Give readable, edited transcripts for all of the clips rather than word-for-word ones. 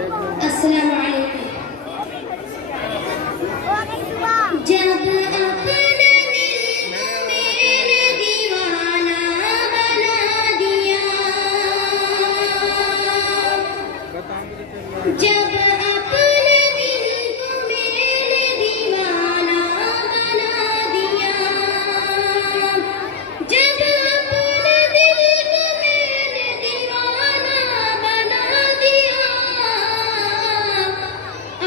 अस्सलाम वालेकुम। जब अपने दिल को मैंने दीवाना बना दिया, जब अपने दिल को मैंने दीवाना बना दिया, जब अपने दिल को मैंने दीवाना बना दिया,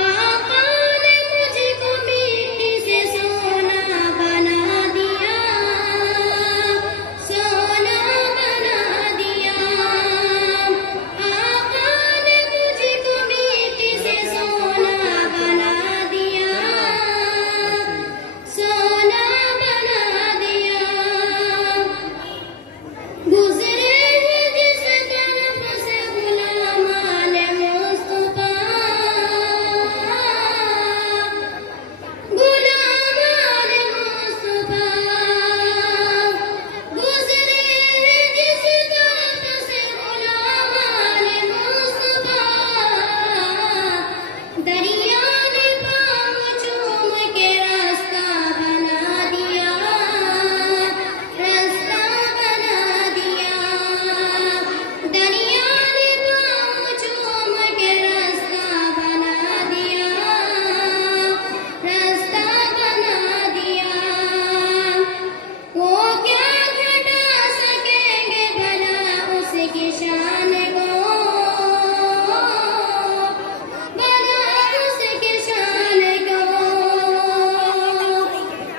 आका ने मुझको मिट्टी से सोना बना दिया, सोना बना दिया। आका ने मुझको मिट्टी से सोना बना दिया, सोना बना दिया। गुजरे हैं जिस तरफ से गुलामान मुस्तफा, गुलामान मुस्तफा। गुजरे हैं जिस तरफ से गुलामान मुस्तफा, दरिया ने पाँव चूम के रास्ता बना दिया, रास्ता बना दिया। दरिया ने पाँव चूम के रास्ता बना दिया, रास्ता बना दिया। वो क्या घटा सकेंगे भला उसकी शान को, भला उसकी शान को।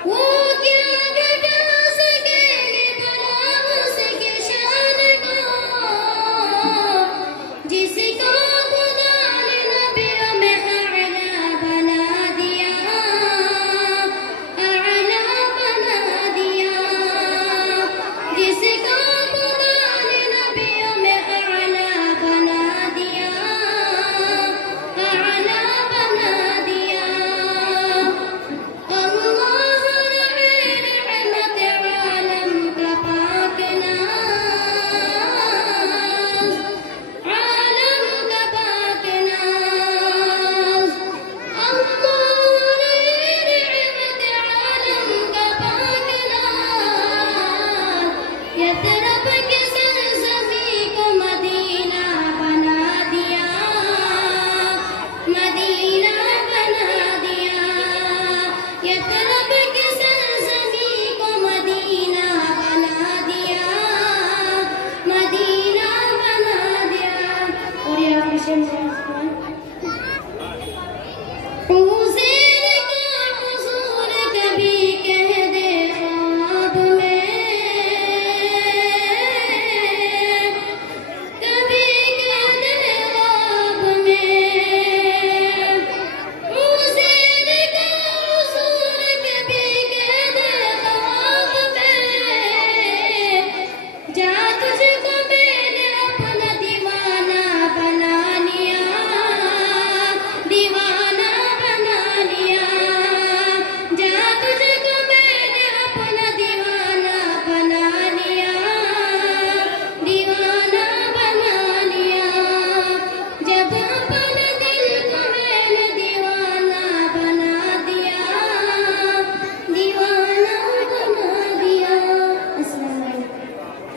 वो क्या घटा सकेंगे भला उसकी शान को, जिसको खुदा ने नबियों में आला बना दिया, आला बना दिया। जिसको खुदा ने नबियों में आला बना दिया, आला बना दिया। अल्लाह रहमत आलम का पाक नाज, आलम का पाक नाज। अल्लाह रहमत आलम का पाक नाज। यथरब के सरज़मी को मदीना बना दिया, मदीना बना दिया। यथरब के सरज़मी को मदीना बना दिया, मदीना बना दिया। और या